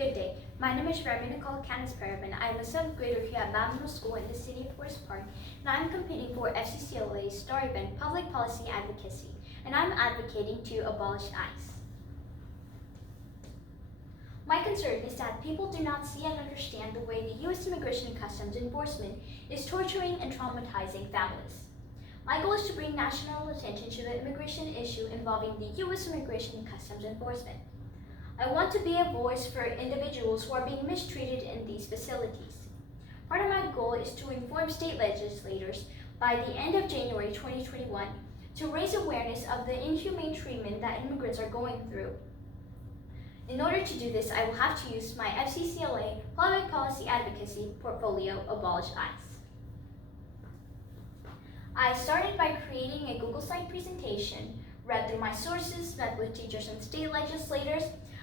Good day. My name is Remy Nicole Canis Paraben. I'm a 7th grader here at Mountain Middle School in the city of Forest Park, and I'm competing for FCCLA's STAR event, Public Policy Advocacy, and I'm advocating to abolish ICE. My concern is that people do not see and understand the way the U.S. Immigration and Customs Enforcement is torturing and traumatizing families. My goal is to bring national attention to the immigration issue involving the U.S. Immigration and Customs Enforcement. I want to be a voice for individuals who are being mistreated in these facilities. Part of my goal is to inform state legislators by the end of January 2021 to raise awareness of the inhumane treatment that immigrants are going through. In order to do this, I will have to use my FCCLA Public Policy Advocacy portfolio, Abolish ICE. I started by creating a Google Slide presentation, read through my sources, met with teachers and state legislators,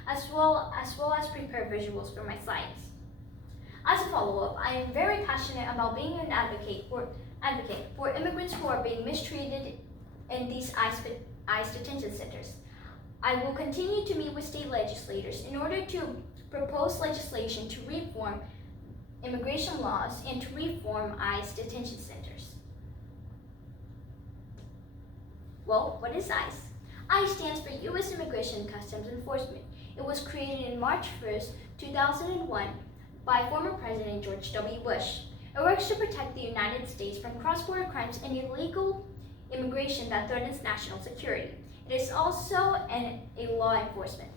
as well as prepare visuals for my slides. As a follow-up, I am very passionate about being an advocate for immigrants who are being mistreated in these ICE detention centers. I will continue to meet with state legislators in order to propose legislation to reform immigration laws and to reform ICE detention centers. Well, what is ICE? ICE stands for U.S. Immigration and Customs Enforcement. It was created in March 1st, 2001 by former President George W. Bush. It works to protect the United States from cross-border crimes and illegal immigration that threatens national security. It is also a law enforcement.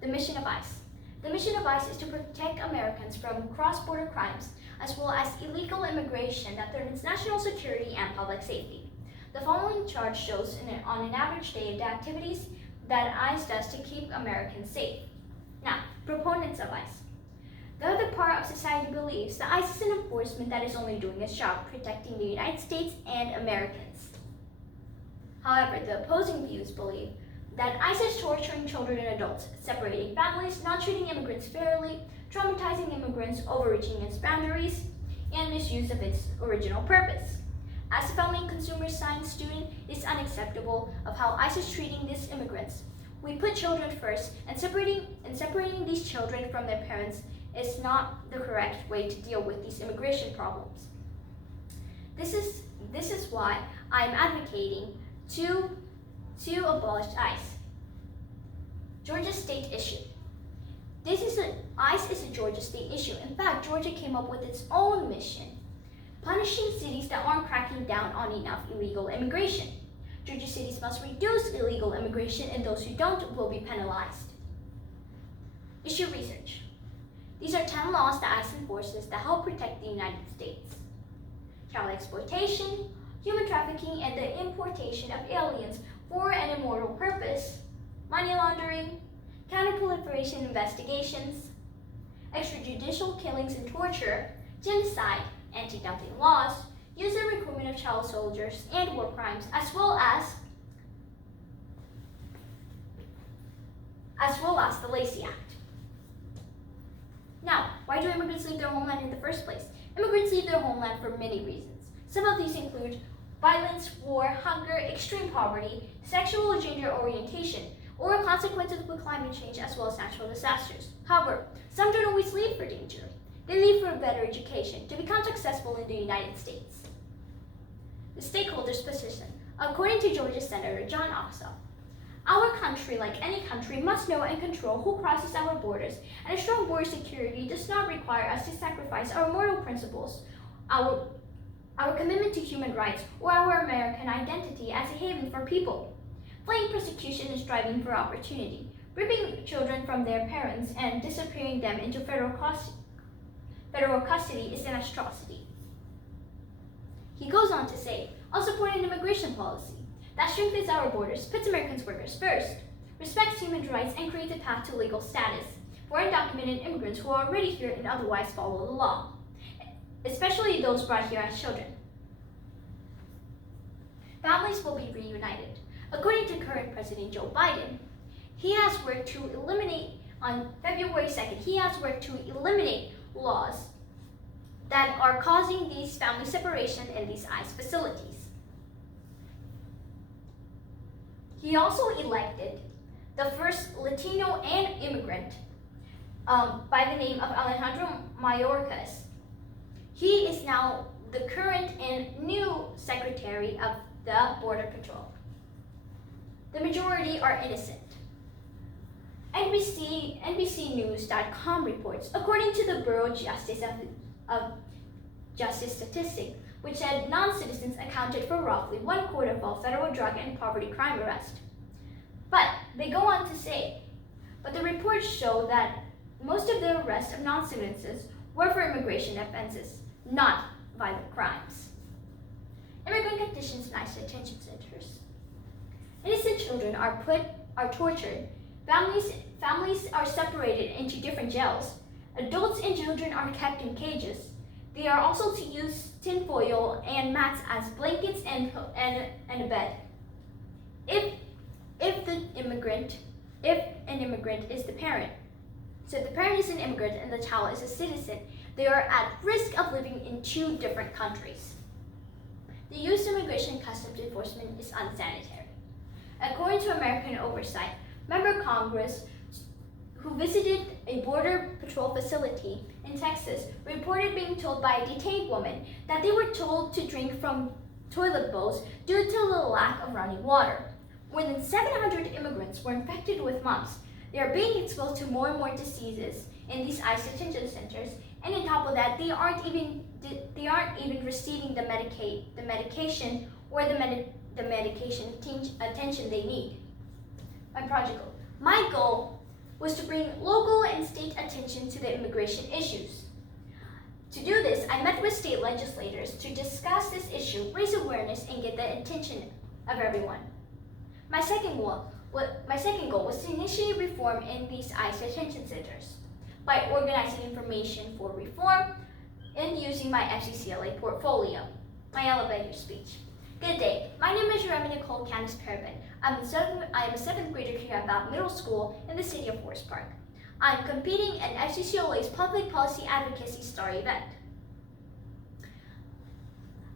The mission of ICE. The mission of ICE is to protect Americans from cross-border crimes as well as illegal immigration that threatens national security and public safety. The following chart shows on an average day the activities that ICE does to keep Americans safe. Now, proponents of ICE. The other part of society believes that ICE is an enforcement that is only doing its job, protecting the United States and Americans. However, the opposing views believe that ICE is torturing children and adults, separating families, not treating immigrants fairly, traumatizing immigrants, overreaching its boundaries, and misuse of its original purpose. As a family and consumer science student, it is unacceptable of how ICE is treating these immigrants. We put children first, and separating these children from their parents is not the correct way to deal with these immigration problems. This is why I'm advocating to abolish ICE. Georgia state issue. ICE is a Georgia state issue. In fact, Georgia came up with its own mission, punishing cities that aren't cracking down on enough illegal immigration. Georgia cities must reduce illegal immigration, and those who don't will be penalized. Issue research. These are 10 laws that ICE enforces that help protect the United States. Child exploitation, human trafficking, and the importation of aliens for an immoral purpose, money laundering, counterproliferation investigations, extrajudicial killings and torture, genocide, anti-dumping laws, use and recruitment of child soldiers, and war crimes, as well as the Lacey Act. Now, why do immigrants leave their homeland in the first place? Immigrants leave their homeland for many reasons. Some of these include violence, war, hunger, extreme poverty, sexual or gender orientation, or consequences of climate change, as well as natural disasters. However, some don't always leave for danger. They leave for a better education, to become successful in the United States. The stakeholders' position. According to Georgia Senator Jon Ossoff, our country, like any country, must know and control who crosses our borders, and a strong border security does not require us to sacrifice our moral principles, our commitment to human rights, or our American identity as a haven for people. Fleeing persecution and striving for opportunity, ripping children from their parents and disappearing them into federal custody is an atrocity. He goes on to say, I'll support an immigration policy that strengthens our borders, puts Americans' workers first, respects human rights, and creates a path to legal status for undocumented immigrants who are already here and otherwise follow the law, especially those brought here as children. Families will be reunited. According to current President Joe Biden, on February 2nd, he has worked to eliminate laws that are causing these family separation in these ICE facilities. He also elected the first Latino and immigrant by the name of Alejandro Mayorkas. He is now the current and new Secretary of the Border Patrol. The majority are innocent. NBCNews.com reports, according to the Bureau of Justice Statistics, which said non-citizens accounted for roughly 1/4 of all federal drug and poverty crime arrests. But they go on to say, but the reports show that most of the arrests of non-citizens were for immigration offenses, not violent crimes. Immigrant conditions in ICE detention centers. Innocent children are tortured. Families are separated into different jails. Adults and children are kept in cages. They are also to use tinfoil and mats as blankets and a bed. If an immigrant is the parent, so if the parent is an immigrant and the child is a citizen, they are at risk of living in 2 different countries. The U.S. Immigration and Customs Enforcement is unsanitary. According to American Oversight, member Congress who visited a Border Patrol facility in Texas reported being told by a detained woman that they were told to drink from toilet bowls due to the lack of running water. More than 700 immigrants were infected with mumps. They are being exposed to more and more diseases in these ICE detention centers, and on top of that, they aren't even receiving the medication or the medication attention they need. My goal was to bring local and state attention to the immigration issues. To do this, I met with state legislators to discuss this issue, raise awareness, and get the attention of everyone. My second goal was to initiate reform in these ICE detention centers by organizing information for reform and using my FCCLA portfolio. My elevator speech. Good day. My name is Jeremy Nicole Candice Parabin. I am a 7th grader here at Babb Middle School in the city of Forest Park. I am competing in FCCLA's Public Policy Advocacy Star event.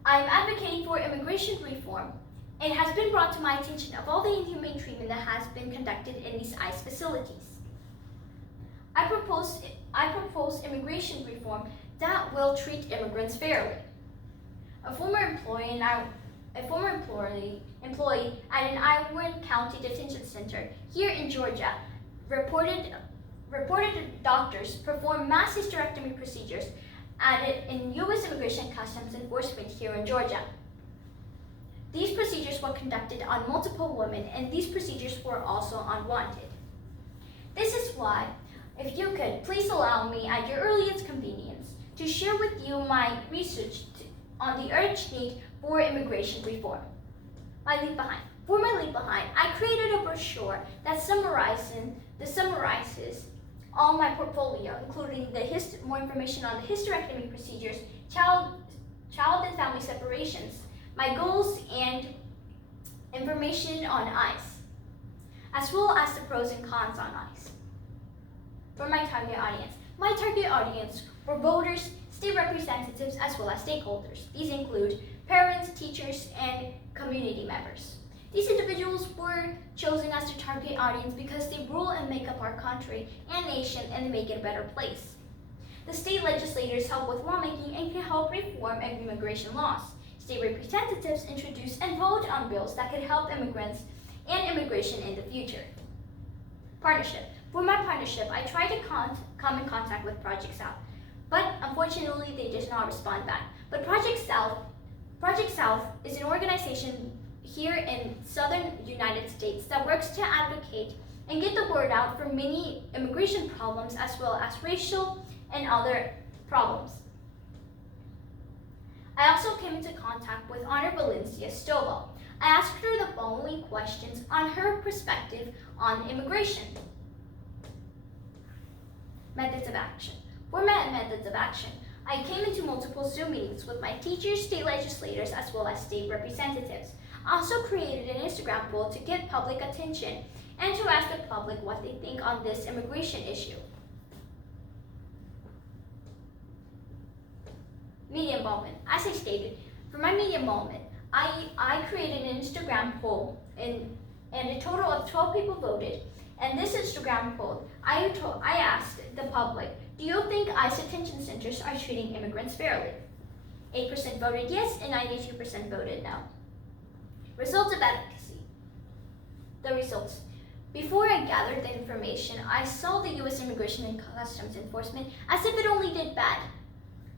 I am advocating for immigration reform. It has been brought to my attention of all the inhumane treatment that has been conducted in these ICE facilities. I propose immigration reform that will treat immigrants fairly. A former employee at an Iowa County detention center here in Georgia reported doctors perform mass hysterectomy procedures in U.S. Immigration Customs Enforcement here in Georgia. These procedures were conducted on multiple women, and these procedures were also unwanted. This is why, if you could, please allow me at your earliest convenience to share with you my research on the urgent need for immigration reform. My Leave Behind. For my Leave Behind, I created a brochure that summarizes all my portfolio, including more information on the hysterectomy procedures, child and family separations, my goals, and information on ICE, as well as the pros and cons on ICE. For my target audience were voters, state representatives, as well as stakeholders. These include parents, teachers, and community members. These individuals were chosen as the target audience because they rule and make up our country and nation and make it a better place. The state legislators help with lawmaking and can help reform immigration laws. State representatives introduce and vote on bills that could help immigrants and immigration in the future. Partnership. For my partnership, I tried to come in contact with Project South, but unfortunately they did not respond back. But Project South is an organization here in southern United States that works to advocate and get the word out for many immigration problems as well as racial and other problems. I also came into contact with Honor Valencia Stovall. I asked her the following questions on her perspective on immigration. Methods of action. For my methods of action, I came into multiple Zoom meetings with my teachers, state legislators, as well as state representatives. I also created an Instagram poll to get public attention and to ask the public what they think on this immigration issue. Media involvement. As I stated, for my media involvement, I created an Instagram poll and a total of 12 people voted, In this Instagram poll, I asked the public, do you think ICE detention centers are treating immigrants fairly? 8% voted yes and 92% voted no. Results of advocacy. The results. Before I gathered the information, I saw the U.S. Immigration and Customs Enforcement as if it only did bad.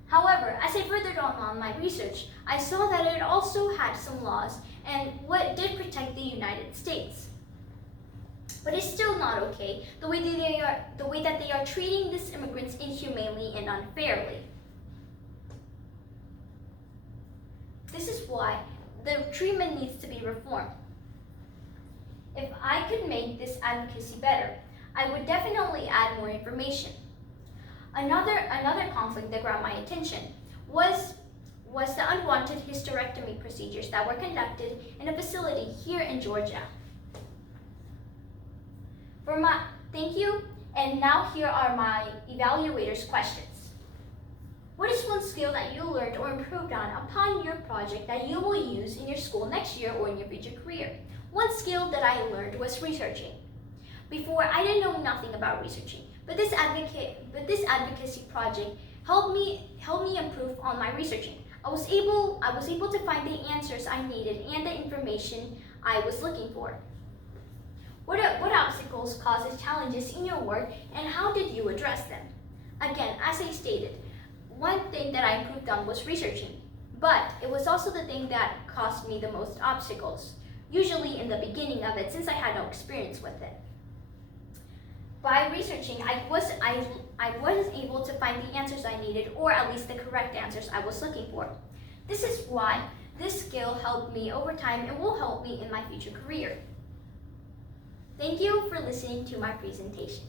However, as I furthered on my research, I saw that it also had some laws and what did protect the United States. But it's still not okay the way that they are treating these immigrants inhumanely and unfairly. This is why the treatment needs to be reformed. If I could make this advocacy better, I would definitely add more information. Another conflict that grabbed my attention was the unwanted hysterectomy procedures that were conducted in a facility here in Georgia. Thank you, and now here are my evaluators' questions. What is one skill that you learned or improved on upon your project that you will use in your school next year or in your future career? One skill that I learned was researching. Before, I didn't know nothing about researching, but this advocacy project helped me improve on my researching. I was able to find the answers I needed and the information I was looking for. What obstacles causes challenges in your work and how did you address them? Again, as I stated, one thing that I improved on was researching, but it was also the thing that caused me the most obstacles, usually in the beginning of it since I had no experience with it. By researching, I was able to find the answers I needed, or at least the correct answers I was looking for. This is why this skill helped me over time and will help me in my future career. Thank you for listening to my presentation.